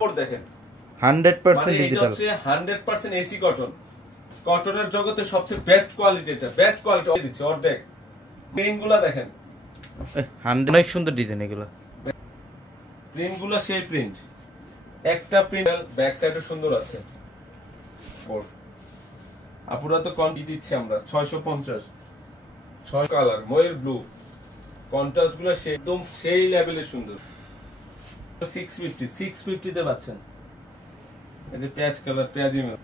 দেখেন 100% digital, 100% AC cotton. কটনের জগতে সবচেয়ে বেস্ট কোয়ালিটি, এটা বেস্ট কোয়ালিটি দিচ্ছে অর্ধেক। প্রিন্টগুলো দেখেন, 100 সুন্দর ডিজাইন এগুলো। প্রিন্টগুলো সেই প্রিন্ট, একটা প্রিন্ট ব্যাক সাইডে সুন্দর আছে। আপুরা তো কম দিচ্ছি আমরা 650, 6 কালার ময়ূর ব্লু, কন্ট্রাস্ট গুলো একদম সেই লেভেলের সুন্দর। 650 তে পাচ্ছেন। এই যে পেঁয়াজ কালার, পেঁয়াজি মেরুন।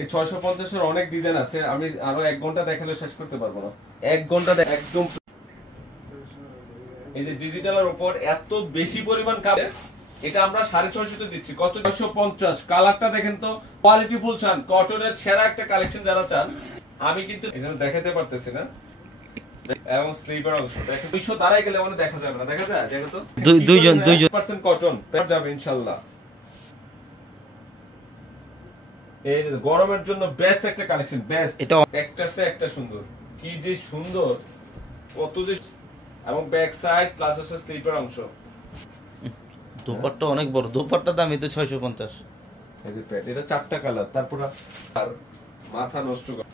এই 650 এর অনেক ডিজাইন আছে, আমি আরো 1 ঘন্টা দেখালে শেষ করতে পারবো না। 1 ঘন্টা একদম। এই যে ডিজিটালের উপর এত বেশি পরিমাণ কাপড়, এটা আমরা 650 তে দিচ্ছি। কত? 650। কালারটা দেখেন তো, কোয়ালিটি ফুল চান, কটনের সেরা একটা কালেকশন যারা চান, আমি কিন্তু এই জন্য দেখাতে পারতেছি না। এবং স্লিপার অংশ দেখেন, 200 দাঁড়ায় গেলে মানে দেখা যাবে না। দেখা যায়? দেখো তো, দুইজন 100% কটন পেয়ে যাবে ইনশাআল্লাহ। এই যে গরমের জন্য বেস্ট একটা কালেকশন, বেস্ট। এটা একটার চেয়ে একটা সুন্দর, কি যে সুন্দর, কত যে। এবং ব্যাক সাইড প্লাস হচ্ছে স্লিপার অংশ। দোপাট্টা অনেক বড়, দোপাট্টার দাম এই তো 650। এই যে প্যাড, এটা 4টা কালার, তারপর আর মাথা নষ্ট করে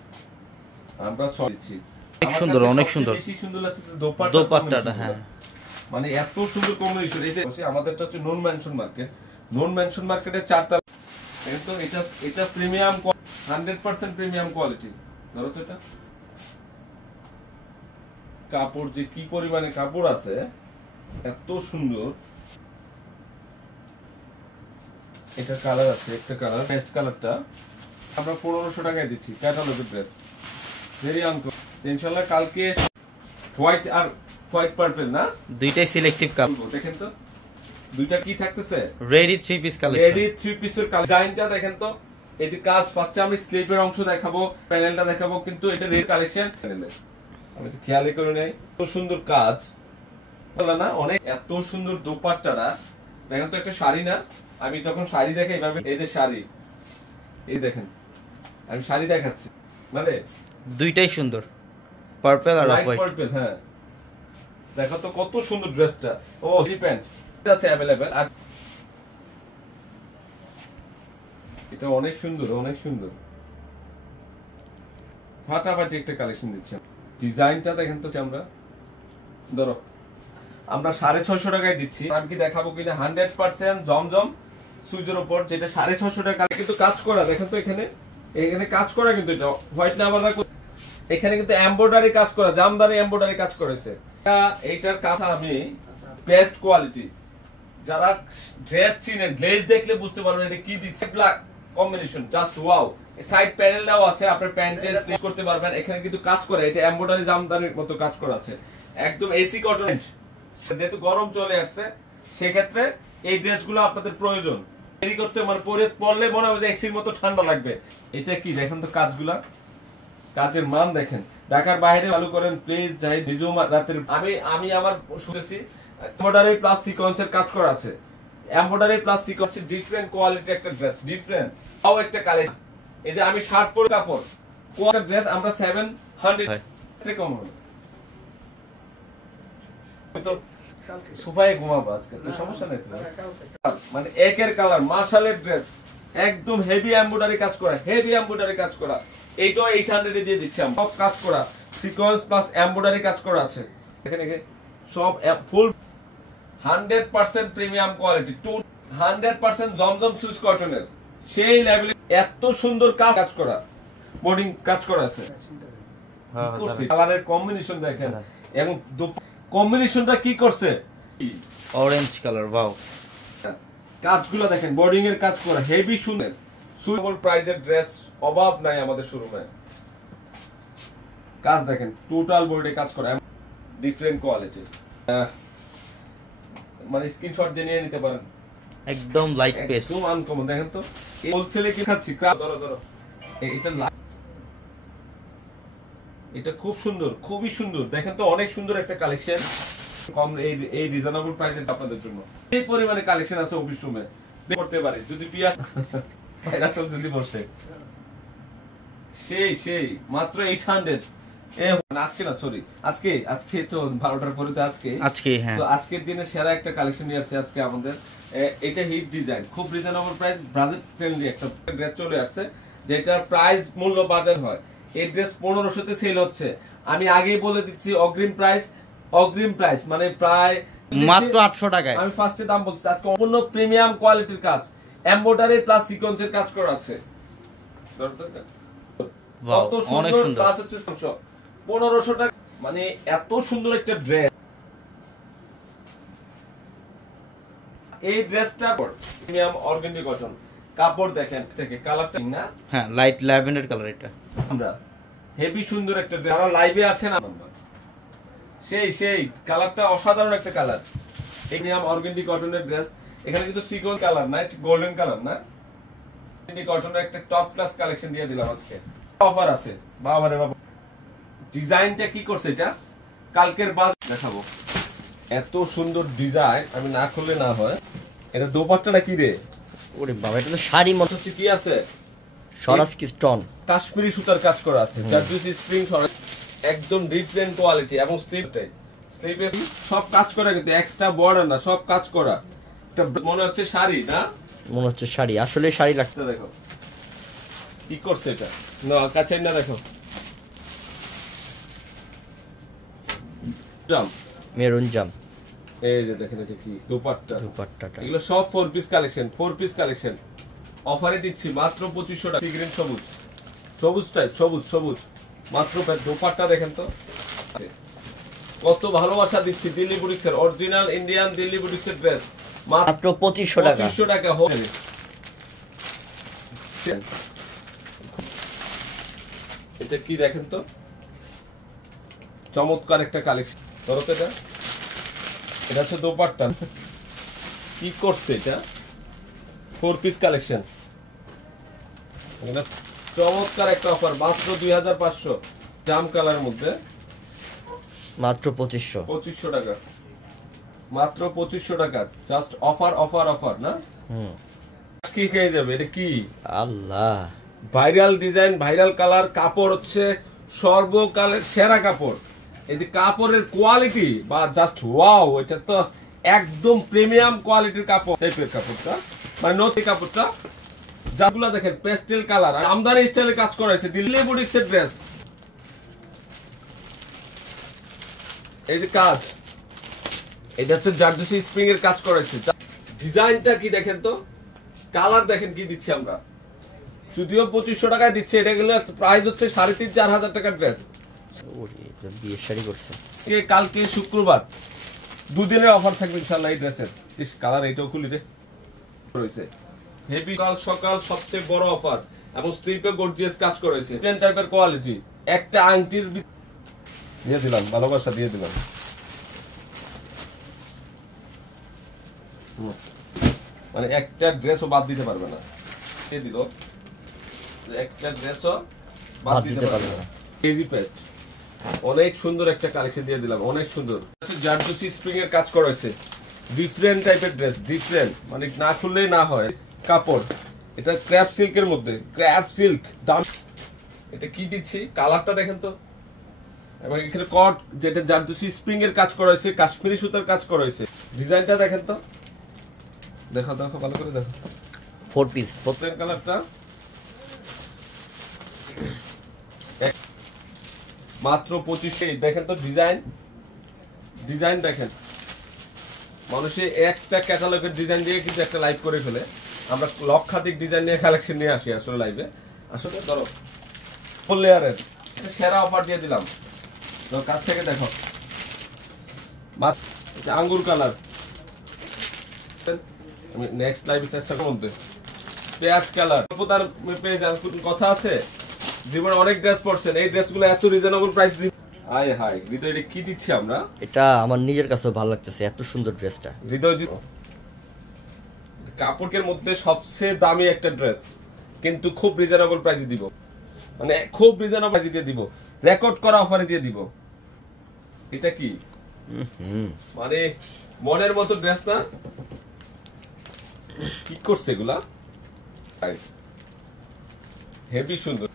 আমরা 6 দিচ্ছি। অনেক সুন্দর, অনেক সুন্দর। বেশি সুন্দর লাগতেছে দোপাট্টাটা। হ্যাঁ, মানে এত সুন্দর কম্বিনেশন। এই যে আমাদেরটা হচ্ছে নন মেনশন মার্কেট, নন মেনশন মার্কেটের 4টা। একদম এটা প্রিমিয়াম, 100% প্রিমিয়াম কোয়ালিটি। ধরো তো, এটা কাপড় যে কি পরিমাণে কাপড় আছে, এত সুন্দর। এটা কালার আছে, একটা কালার বেস্ট কালারটা আমরা 1500 টাকায় দিচ্ছি, ক্যাটালগের ড্রেস, ভেরি আনকমন। ইনশাআল্লাহ কালকে হোয়াইট আর হোয়াইট পার্পল না, দুইটাই সিলেক্টিভ কাপড়। দেখেন তো দুইটা কি থাকতেছে, রেডি 3 পিস কালেকশন। রেডি 3 পিসের ডিজাইনটা দেখেন তো। এই যে কাজ, ফার্স্টে আমি স্লিপের অংশ দেখাবো, প্যানেলটা দেখাবো, কিন্তু এটা রেড কালেকশন। আমি তো খেয়ালই করে নাই, এত সুন্দর কাজ বলা না, অনেক এত সুন্দর দোপাট্টাটা দেখেন তো। একটা শাড়ি না, আমি যখন শাড়ি দেখে এইভাবে, এই যে শাড়ি, এই দেখেন আমি শাড়ি দেখাচ্ছি, মানে দুইটাই সুন্দর, পার্পল আর অফ হোয়াইট। পার্পল, হ্যাঁ দেখো তো কত সুন্দর ড্রেসটা। ও প্যান্ট আছে अवेलेबल, আর এটা অনেক সুন্দর, অনেক সুন্দর, ফাটাফাটি একটা কালেকশন দিচ্ছে। ডিজাইনটা দেখেন তো। আমরা ধরো আমরা 650 টাকায় দিচ্ছি, আমি কি দেখাবো কিনা 100% জমজম সুইজের উপর, যেটা 650 টাকা, কিন্তু কাজ করা দেখেন তো। এখানে কাজ করা, কিন্তু এটা হোয়াইট না বানা, এখানে কিন্তু এমব্রয়ডারি কাজ করা, জামদানি এমব্রয়ডারি কাজ করেছে। এইটার কাঁথা আমি বেস্ট কোয়ালিটি। যারা ড্রেস চিনেন, গ্লেজ দেখলে বুঝতে পারবেন এটা কি দিচ্ছে। Black combination, just wow. Side প্যানেলটাও আছে, আপনার প্যান্টে স্টিচ করতে পারবেন। এখানে কিন্তু কাজ করে, এটা এমব্রয়ডারি জামদানির মতো কাজ করা আছে, একদম এসি কটন। যেহেতু গরম চলে আসছে, সেক্ষেত্রে এই ড্রেসগুলো আপনাদের প্রয়োজন তৈরি করতে, মানে পরলে মনে হয় যে এসির মতো ঠান্ডা লাগবে। এটা কি দেখেন তো, কাজগুলা, কাজের মান দেখেন। ঢাকার বাইরে চালু করেন প্লিজ, যাই নিজেও রাতের। আমি আমার শুনেছি এমব্রয়ডারি প্লাস সিকোয়েন্সের কাজ করা আছে, এমব্রয়ডারি প্লাস সিকোয়েন্স, ডিফারেন্ট কোয়ালিটির একটা ড্রেস, ডিফারেন্ট তাও একটা কালেকশন। এই যে আমি শার্ট পরে কাপড়, কোয়াটা ড্রেস আমরা 700 কম হলো তো। সোফায় ঘুমাবো আজকে, তো সমস্যা নেই তো। মানে একের কালার, মার্শালের ড্রেস, একদম হেভি এমব্রয়ডারি কাজ করা, হেভি এমব্রয়ডারি কাজ করা। এইটাও 800 এ দিয়ে দিচ্ছি আমি। সব কাজ করা, সিকোয়েন্স প্লাস এমব্রয়ডারি কাজ করা আছে। এখানে সব ফুল 100% প্রিমিয়াম কোয়ালিটি, 100% জমজম সুইস কটনের সেই লেভেলে এত সুন্দর কাজ করা, বোর্ডিং কাজ করা আছে। কালারের কম্বিনেশন দেখেন, এবং কম্বিনেশনটা কি করছে, অরেঞ্জ কালার, ওয়াও। কাজগুলো দেখেন, বোর্ডিং এর কাজ করা, হেভি সুন্দর। সুইটেবল প্রাইজের ড্রেস অভাব নাই আমাদের শোরুমে। কাজ দেখেন, টোটাল বোর্ডে কাজ করা, ডিফারেন্ট কোয়ালিটি। মানে স্ক্রিনশট দিয়ে নিয়ে নিতে পারেন, একদম লাইট পেস্ট, একদম আনকমন। দেখেন তো হোলসেলে কি খাচ্ছি, ধরো ধরো, এটা খুব সুন্দর, খুবই সুন্দর। দেখেন তো অনেক সুন্দর একটা কালেকশন, কম এই রিজনেবল প্রাইসে আপনাদের জন্য এই পরিমাণে কালেকশন আছে। অফিস রুমে করতে পারে যদি পিয়াস ভাইরাস যদি বসে, সেই মাত্র 800 আজকে না, সরি, আজকে তো 12টার পরে তো আজকে হ্যাঁ তো আজকের দিনে সেরা একটা কালেকশন নিয়ে আসছে আজকে আমাদের। এটা হিট ডিজাইন, খুব রিজনেবল প্রাইস, বাজেট ফ্রেন্ডলি একটা ড্রেস চলে আসছে, যেটার প্রাইস মূল্য বাজার হয়। এই ড্রেস 1500-তে সেল হচ্ছে। আমি আগেই বলে দিচ্ছি অগ্রিম প্রাইস মানে প্রায় মাত্র 800 টাকায়। আমি ফার্স্টে দাম বলছি, আজকে সম্পূর্ণ প্রিমিয়াম কোয়ালিটির কাজ, এমব্রয়ডারি প্লাস সিকোয়েন্সের কাজ করা আছে। কত অনেক সুন্দর, সুন্দর। প্লাস হচ্ছে 1500 টাকা, মানে এত সুন্দর একটা ড্রেস। এই ড্রেসটা প্রিমিয়াম অর্গানজা কটন কাপড়, দেখেন থেকে কালারটা না, হ্যাঁ লাইট ল্যাভেন্ডার কালার। এটা আমরা হেভি সুন্দর একটা ড্রেস। যারা লাইভে আছে না, সেই কালারটা অসাধারণ একটা কালার। প্রিমিয়াম অর্গানজা কটনের ড্রেস। এখানে কিন্তু সিকোয়েন্স কালার না, গোল্ডেন কালার না, অর্গানজা কটনের একটা টপ ক্লাস কালেকশন দিয়ে দিলাম আজকে। অফার আছে বাবারে বাবা। ডিজাইনটা কি করছে, এটা কালকের বাজ দেখাবো। এত সুন্দর ডিজাইন, আমি না খুললে না হয়। এটা দোপাট্টাটা কি রে? ওরে বাবা, এটা তো শাড়ি মতো। হচ্ছে কি আছে, সরাসকি স্টোন, কাশ্মীরি সুতার কাজ করা আছে, জারদুসি স্প্রিং, একদম ডিফারেন্ট কোয়ালিটি। এবং স্লিপে সব কাজ করা, কিন্তু এক্সট্রা বর্ডার না, সব কাজ করা। এটা মনে হচ্ছে শাড়ি না, মনে হচ্ছে শাড়ি, আসলে শাড়ি লাগছে। দেখো কি করছে এটা, না কাছে না, দেখো জাম, মেরুন জাম। এই যে দেখেন এটা কি দোপাট্টা। দুপাট্টাটা এগুলো সব 4 পিস কালেকশন অফারে দিচ্ছি মাত্র 2500 টাকা। গ্রিন সবুজ টাইপ, সবুজ মাত্র। দোপাট্টা দেখেন তো কত ভালোবাসা দিচ্ছি। দিল্লি বুটিক্সের অরিজিনাল ইন্ডিয়ান দিল্লি বুটিক্সের ড্রেস মাত্র 2500 টাকা। 2500 টাকা হবে। এটা কি দেখেন তো, চমৎকার একটা কালেকশন। ধরো তো এটা হচ্ছে দোপাট্টা। কি করছে এটা, 4 পিস কালেকশন। চমৎকার একটা অফার, মাত্র 2500। জাম কালার মধ্যে মাত্র 2500 টাকা, মাত্র 2500 টাকা। জাস্ট অফার না। কি খেয়ে যাবে এটা, কি আল্লাহ, ভাইরাল ডিজাইন, ভাইরাল কালার, কাপড় হচ্ছে সর্বকালের সেরা কাপড়। এই যে কাপড়ের কোয়ালিটি বা জাস্ট ওয়াও, এটা তো একদম প্রিমিয়াম কোয়ালিটির কাপড়। টাইপের কাপড়টা মানে নতি কাপড়টা, যাগুলা দেখেন পেস্টেল কালার, আমদানি স্টাইলে কাজ করা হয়েছে। দিল্লি বুটিক্সের ড্রেস। এই যে কাজ, এটা হচ্ছে জারদুসি স্প্রিং এর কাজ করা হয়েছে। ডিজাইনটা কি দেখেন তো, কালার দেখেন কি দিচ্ছি আমরা। যদিও 2500 টাকায় দিচ্ছে, এটা গেলে প্রাইস হচ্ছে 3500-4000 টাকার ড্রেস। বিয়ের শাড়ি করছে। কালকে শুক্রবার, দুদিনের অফার থাকবে ইনশাআল্লাহ এই ড্রেসের। কালার এটাও খুলি রে রয়েছে। হেভি সকাল সবচেয়ে বড় অফার, এবং স্লিপে গর্জিয়াস কাজ করেছে। টেন টাইপের কোয়ালিটি, একটা আংটির দিয়ে দিলাম, ভালোবাসা দিয়ে দিলাম। মানে একটা ড্রেসও বাদ দিতে পারবে না, দিয়ে দিল একটা ড্রেসও বাদ দিতে পারবে না। কেজি পেস্ট, অনেক সুন্দর একটা কালেকশন দিয়ে দিলাম, অনেক সুন্দর। জারদুসি স্প্রিং এর কাজ করা হয়েছে, ডিফারেন্ট টাইপের ড্রেস, ডিফারেন্ট মানে না খুললেই না হয়। কাপড় এটা ক্র্যাপ সিল্কের মধ্যে, ক্র্যাপ সিল্ক দাম। এটা কি দিচ্ছি, কালারটা দেখেন তো। এবং এখানে কট, যেটা জারদুসি স্প্রিং এর কাজ করা হয়েছে, কাশ্মীরি সুতার কাজ করা হয়েছে। ডিজাইনটা দেখেন তো, দেখো ভালো করে দেখো। 4 পিস প্রত্যেক কালারটা মাত্র 2500। দেখেন তো ডিজাইন দেখেন। মানুষে একটা ক্যাটালগের ডিজাইন দিয়ে কিন্তু একটা লাইভ করে ফেলে। আমরা লক্ষাধিক ডিজাইন নিয়ে কালেকশন নিয়ে আসি আসলে লাইভে। আসলে ধরো ফুল লেয়ারের সেরা অফার দিয়ে দিলাম। কাছ থেকে দেখো, আঙ্গুর কালার। আমি নেক্সট লাইভে চেষ্টা করব। পেঁয়াজ কালার, পেয়ে যান, কথা আছে। জীবনে অনেক ড্রেস পরছেন, এই ড্রেসগুলো এত রিজনেবল প্রাইস দিই। আয় হায় হৃদয়, এটা কি দিচ্ছি আমরা। এটা আমার নিজের কাছে ভালো লাগতেছে, এত সুন্দর ড্রেসটা। হৃদয় কাপড়ের মধ্যে সবচেয়ে দামি একটা ড্রেস, কিন্তু খুব রিজনেবল প্রাইসে দিব, মানে খুব রিজনেবল প্রাইসে দিয়ে দিব, রেকর্ড করা অফারে দিয়ে দিব। এটা কি মানে মনের মতো ড্রেস না, কি করছে এগুলা, হেভি সুন্দর।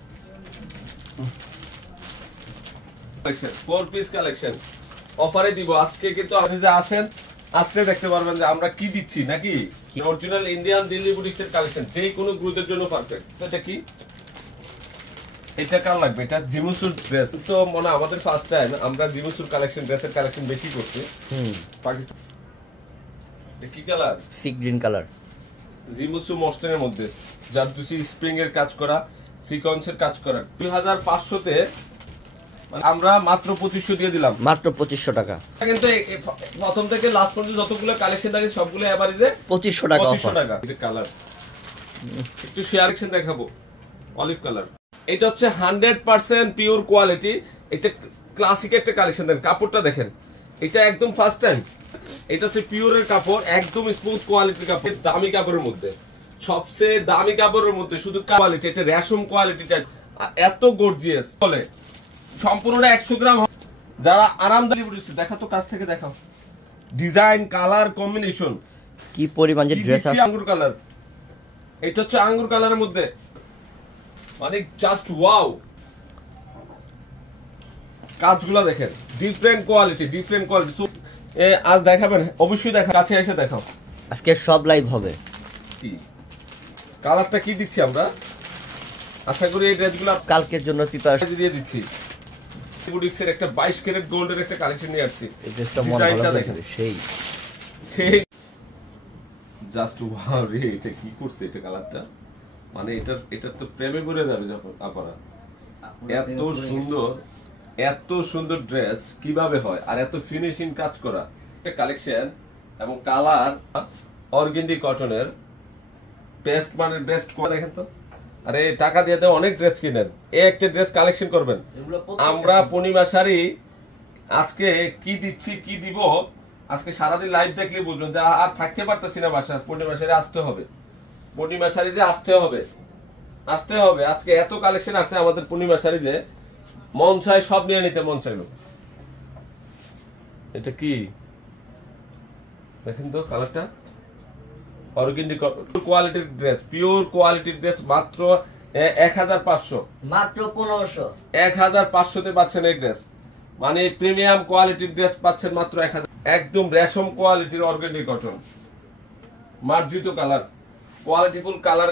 কালেকশন 4 পিস কালেকশন অফারে দিব আজকে, কিন্তু আপনি যে আসেন আসলে দেখতে পারবেন যে আমরা কি দিচ্ছি নাকি অরিজিনাল ইন্ডিয়ান দিল্লি বুটিক্স এর কালেকশন, যে কোনো গ্রুপের জন্য পারফেক্ট। এটা কি, এটা কার লাগবে? এটা জিমুসুর ড্রেস তো মনে আমাদের ফার্স্ট টাইম আমরা জিমুসুর কালেকশন, ড্রেসের কালেকশন বেশি করছি। পাকিস্তান এটা কি কালার? সি গ্রিন কালার, জিমুসু মস্টেনের মধ্যে জারদুসি স্প্রিং এর কাজ করা, সিকোয়েন্সের কাজ করা। 2500 তে আমরা মাত্র 2500 দিয়ে দিলাম, মাত্র 2500 টাকা। কিন্তু প্রথম থেকে লাস্ট পর্যন্ত যতগুলো কালেকশন থাকে সবগুলো এভারেজে 2500 টাকা 2500 টাকা। এটা কালার একটু শেয়ার কালেকশন দেখাবো, অলিভ কালার। এটা হচ্ছে 100% পিওর কোয়ালিটি। এটা ক্লাসিক একটা কালেকশন, দেন কাপড়টা দেখেন, এটা একদম ফার্স্ট টাইম। এটা হচ্ছে পিওরের কাপড়, একদম স্মুথ কোয়ালিটির কাপড়, দামি কাপড়ের মধ্যে, সবচেয়ে দামি কাপড়ের মধ্যে শুধু কোয়ালিটি, এটা রেশম কোয়ালিটিটা এত গর্জিয়াস বলে সম্পূর্ণটা 100 গ্রাম। যারা আরামদায়ী বুঝছে দেখা তো কাছ থেকে দেখাও, ডিজাইন কালার কম্বিনেশন কি পরিমাণ যে ড্রেস আছে। আঙ্গুর কালার, এটা হচ্ছে আঙ্গুর কালারের মধ্যে, মানে জাস্ট ওয়াও। কাজগুলো দেখেন, ডিফারেন্ট কোয়ালিটি, ডিফারেন্ট কোয়ালিটি। আজ দেখাবেন? অবশ্যই দেখা, কাছে এসে দেখাও। আজকে সব লাইভ হবে। কি কালারটা কি দিচ্ছি আমরা, আশা করি এই ড্রেসগুলো কালকের জন্য প্রিপারেশন দিয়ে দিচ্ছি। বুটিক্সের একটা 22 ক্যারেট গোল্ডের একটা কালেকশন নিয়ে আসছি। এই ড্রেসটা মন ভালো দেখবে, সেই জাস্ট ওয়াও রে, এটা কি করছে এটা কালারটা, মানে এটা তো প্রেমে পড়ে যাবে যখন আপনারা। এত সুন্দর, এত সুন্দর ড্রেস কিভাবে হয়, আর এত ফিনিশিং কাজ করা একটা কালেকশন, এবং কালার অর্গেন্ডি কটনের বেস্ট, মানে বেস্ট। দেখেন তো, আরে টাকা দিয়ে দেয় অনেক ড্রেস কিনেন, এই একটা ড্রেস কালেকশন করবেন। আমরা পূর্ণিমা শাড়ি আজকে কি দিচ্ছি কি দিব, আজকে সারাদিন লাইভ দেখলে বুঝবেন যে আর থাকতে পারতেছি না বাসা। পূর্ণিমা শাড়ি আসতে হবে, পূর্ণিমা শাড়ি যে আসতে হবে, আসতে হবে। আজকে এত কালেকশন আছে আমাদের পূর্ণিমা শাড়ি যে মন চাই সব নিয়ে নিতে মন চাইলো। এটা কি দেখেন তো কালারটা, অর্গেন্ডি কোয়ালিটির ড্রেস, পিওর কোয়ালিটির ড্রেস, মাত্র 1500, মাত্র 1500, 1500 তে পাচ্ছেন এই ড্রেস। মানে প্রিমিয়াম কোয়ালিটির ড্রেস পাচ্ছেন মাত্র 1000। একদম রেশম কোয়ালিটির অর্গেন্ডি কটন, মার্জিত কালার, কোয়ালিটিফুল কালার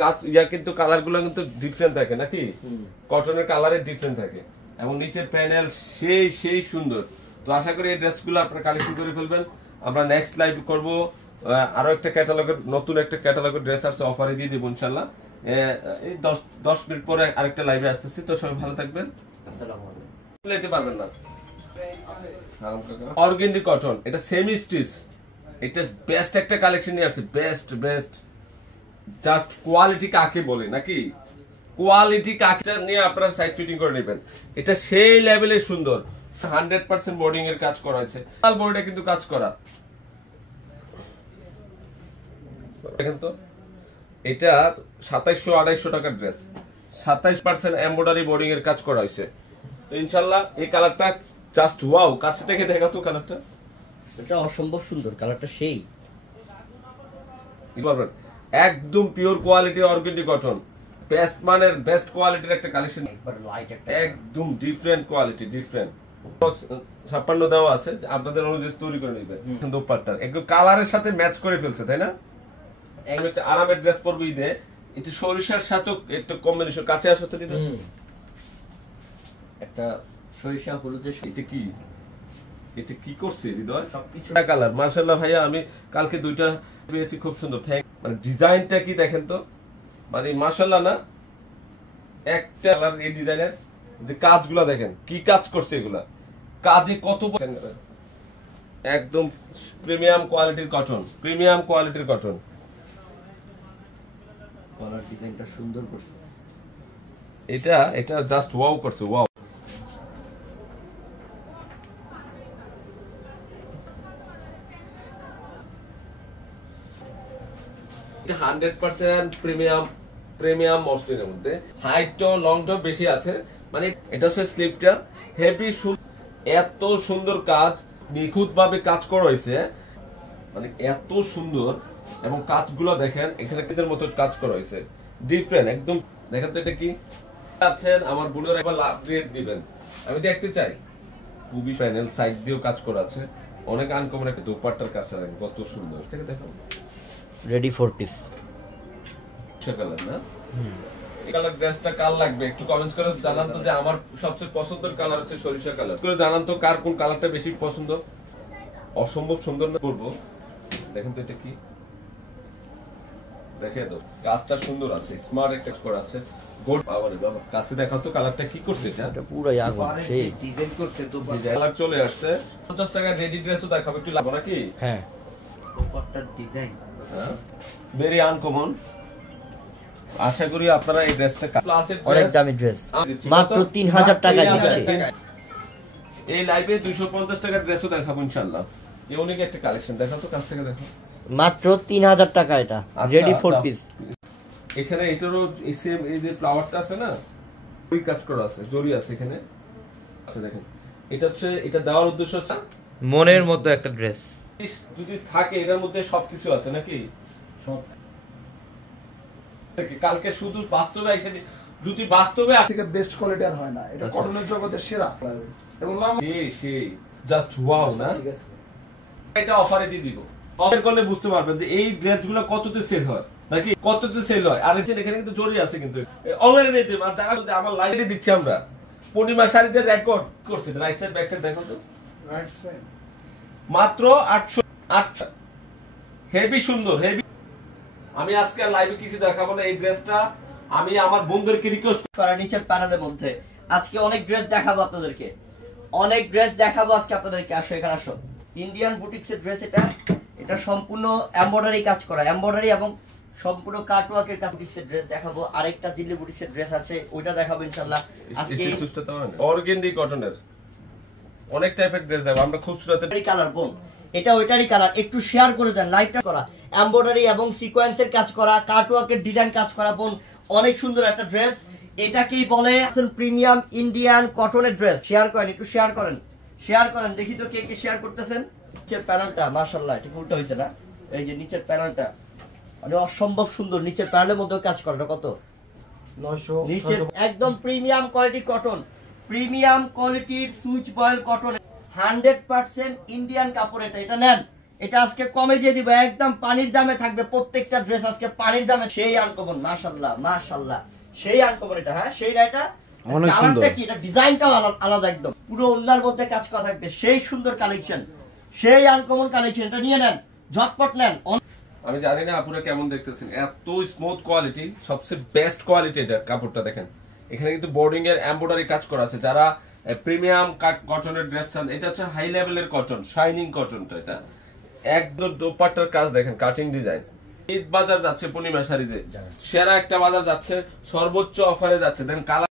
কাজ, কিন্তু কালার গুলো কিন্তু ডিফারেন্ট থাকে নাকি, কটনের কালারে ডিফারেন্ট থাকে, এবং নিচের প্যানেল সেই সুন্দর। তো আশা করি এই ড্রেসগুলো আপনারা কালেকশন করে ফেলবেন। আমরা নেক্সট লাইভ করব, আরো একটা ক্যাটালগের, নতুন একটা ক্যাটালগের ড্রেস আছে, অফারে দিয়ে দেবো ইনশাল্লাহ। এই 10 মিনিট পরে আরেকটা লাইভে আসতেছি। তো সবাই ভালো থাকবেন, আসসালামু আলাইকুম। লেতে পারবেন না। অর্গেন্ডি কটন, এটা সেমি স্টিচ, এটা বেস্ট একটা কালেকশন নিয়ে আসছে, বেস্ট। জাস্ট কোয়ালিটি কাকে বলে নাকি, কোয়ালিটি কাকে নিয়ে আপনারা সাইড ফিটিং করে নেবেন। এটা সেই লেভেলে সুন্দর, 100% বোর্ডিং এর কাজ করা আছে, লাল বোর্ডে কিন্তু কাজ করা। দেখেন তো, এটা 2700-2800 টাকার ড্রেস, 27% এমব্রয়ডারি বোর্ডিং এর কাজ করা হয়েছে। তো ইনশাআল্লাহ এই কালারটা জাস্ট ওয়াও। কাছে থেকে দেখা তো কালারটা, এটা অসম্ভব সুন্দর কালারটা, সেই কি বলবেন, একদম pure quality organdie cotton, best মানের বেস্ট কোয়ালিটির একটা কালেকশন, একদম ডিফারেন্ট কোয়ালিটি, ডিফারেন্ট। 56 দেওয়া আছে, আপনাদের অনুযায়ী তৈরি করে নেবেন। দোপাট্টা একদম কালারের সাথে ম্যাচ করে ফেলছে, তাই না? একটা আরামের ড্রেস পরবো ঈদে, এটা সরিষার সাথে একটা কম্বিনেশন। কাছে আসো তো, একটা সরিষা হলুদের, এটা কি করছে হৃদয়, সবকিছু কালার মাশাআল্লাহ ভাইয়া। আমি কালকে দুইটা পেয়েছি, খুব সুন্দর। মানে ডিজাইনটা কি দেখেন তো, মানে মাশাআল্লাহ না, একটা কালার এই ডিজাইনের যে কাজগুলো দেখেন, কি কাজ করছে এগুলা, কাজে কত একদম প্রিমিয়াম কোয়ালিটির কটন, প্রিমিয়াম কোয়ালিটির কটন। কলার ডিজাইনটা সুন্দর করছে, এটা জাস্ট ওয়াও করছে, ওয়াও। এটা 100% প্রিমিয়াম মসলিনের মধ্যে, হাইটটা লংটা বেশি আছে। মানে এটা হচ্ছে স্লিপটা হেভি, এত সুন্দর কাজ, নিখুঁত ভাবে কাজ করা হয়েছে, মানে এত সুন্দর। এবং কাজগুলো দেখেন, এখানে কিসের মতো কাজ করা হয়েছে, ডিফারেন্ট একদম। দেখেন তো এটা কি আছেন, আমার বোনের একবার লাভ রেট দিবেন, আমি দেখতে চাই। খুবই প্যানেল সাইড দিয়েও কাজ করা আছে, অনেক আনকমন একটা দোপাট্টার কাছে কত সুন্দর। থেকে দেখো রেডি 4 পিস কালার না, এই কালার ড্রেসটা কার লাগবে একটু কমেন্টস করে জানান তো, যে আমার সবচেয়ে পছন্দের কালার হচ্ছে সরিষা কালার। করে জানান তো কার কোন কালারটা বেশি পছন্দ। অসম্ভব সুন্দর না করবো, দেখেন তো এটা কি, দেখে তো কাজটা সুন্দর আছে, স্মার্ট একটা করা আছে। গোল্ড পাওয়ার বাবা, কাছে দেখাও তো কালারটা কি করছে এটা। এটা পুরো আগুন সেই ডিজাইন করছে তো কালার চলে আসছে। 50 টাকা রেডি ড্রেসও দেখাবো, একটু লাগবে নাকি? হ্যাঁ দোপাট্টার ডিজাইন ভেরি আনকমন। আশা করি আপনারা এই ড্রেসটা ক্লাসের অনেক দামি ড্রেস, মাত্র 3000 টাকা দিচ্ছি। এই লাইভে 250 টাকার ড্রেসও দেখাবো ইনশাআল্লাহ। এই অনেক একটা কালেকশন দেখাও তো, কাছ থেকে দেখো। মাত্র 3000 টাকা এটা রেডি 4 পিস। এখানে এটারও সেম এই যে ফ্লাওয়ারটা আছে না, ওই কাজ করা আছে, জরি আছে এখানে আছে দেখেন। এটা হচ্ছে, এটা দেওয়ার উদ্দেশ্য হচ্ছে মনের মতো একটা ড্রেস যদি থাকে এটার মধ্যে সবকিছু আছে নাকি সব। কালকে শুধু বাস্তবে এসে যদি বাস্তবে থেকে বেস্ট কোয়ালিটি আর হয় না, এটা কটনের জগতের সেরা এবং নাম সেই জাস্ট ওয়াও না। এটা অফারে দিয়ে দিব, অফার করলে বুঝতে পারবেন যে এই ড্রেসগুলো কততে সেল হয় নাকি কততে সেল হয়। আর এখানে কিন্তু জরি আছে, কিন্তু অলরেডি নিতে আর যারা আমার লাইভে দিচ্ছি আমরা পূর্ণিমা শাড়ি যে রেকর্ড করছে, রাইট সাইড ব্যাক সাইড দেখো তো, রাইট সাইড মাত্র 800 হেভি সুন্দর হেভি। আমি আজকে লাইভে কিছু দেখাবো না, এই ড্রেসটা আমি আমার বন্ধুদেরকে রিকোয়েস্ট করা নিচের প্যানেলের মধ্যে আজকে অনেক ড্রেস দেখাবো আপনাদেরকে, অনেক ড্রেস দেখাবো আজকে আপনাদেরকে। আসো এখানে আসো, ইন্ডিয়ান বুটিক্সের ড্রেস এটা, এটা সম্পূর্ণ এমব্রয়ডারি কাজ করা, এমব্রয়ডারি এবং সম্পূর্ণ কাটওয়ার্কের কাজ। বুটিক্সের ড্রেস দেখাবো, আরেকটা দিল্লি বুটিক্সের ড্রেস আছে, ওইটা দেখাবো ইনশাআল্লাহ আজকে। অর্গেন্ডি কটনের অনেক টাইপের ড্রেস দেখাবো আমরা, খুব সুন্দর কালার বোন, এটা ওইটারই কালার, একটু শেয়ার করে দেন। লাইটটা করা এমব্রয়ডারি এবং সিকোয়েন্সের কাজ করা, কাটওয়ার্কের ডিজাইন কাজ করা বোন, অনেক সুন্দর একটা ড্রেস। এটাকেই বলে প্রিমিয়াম ইন্ডিয়ান কটনের ড্রেস। শেয়ার করেন, একটু শেয়ার করেন, শেয়ার করেন, দেখি তো কে কে শেয়ার করতেছেন। নিচের প্যানেলটা মাশাআল্লাহ, এটা উল্টো হয়েছে না, এই যে নিচের প্যানেলটা মানে অসম্ভব সুন্দর। নিচের প্যানেলের মধ্যে কাজ করা কত 900 নিচে একদম প্রিমিয়াম কোয়ালিটি কটন, প্রিমিয়াম কোয়ালিটির সুইচ বয়েল কটন, 100% ইন্ডিয়ান কাপড়। এটা নেন, এটা আজকে কমে দিয়ে দিব, একদম পানির দামে থাকবে প্রত্যেকটা ড্রেস আজকে পানির দামে। সেই আনকমন মাশাআল্লাহ মাশাআল্লাহ, সেই আনকমন এটা। হ্যাঁ সেই এটা অনেক সুন্দর, কি এটা ডিজাইনটাও আলাদা একদম, পুরো ওন্নার মধ্যে কাজ করা থাকবে, সেই সুন্দর কালেকশন, সেই আনকমন কালেকশন। এটা নিয়ে নেন, ঝটপট নেন। আমি জানি না আপনারা কেমন দেখতেছেন, এত স্মুথ কোয়ালিটি, সবচেয়ে বেস্ট কোয়ালিটি। এটা কাপড়টা দেখেন, এখানে কিন্তু বোর্ডিং এর এমব্রয়ডারি কাজ করা আছে। যারা প্রিমিয়াম কটনের ড্রেস চান, এটা হচ্ছে হাই লেভেলের কটন, শাইনিং কটনটা। এটা একদম দোপাট্টার কাজ দেখেন, কাটিং ডিজাইন। ঈদ বাজার যাচ্ছে পূর্ণিমা শাড়িতে, সেরা একটা বাজার যাচ্ছে, সর্বোচ্চ অফারে যাচ্ছে। দেন কালার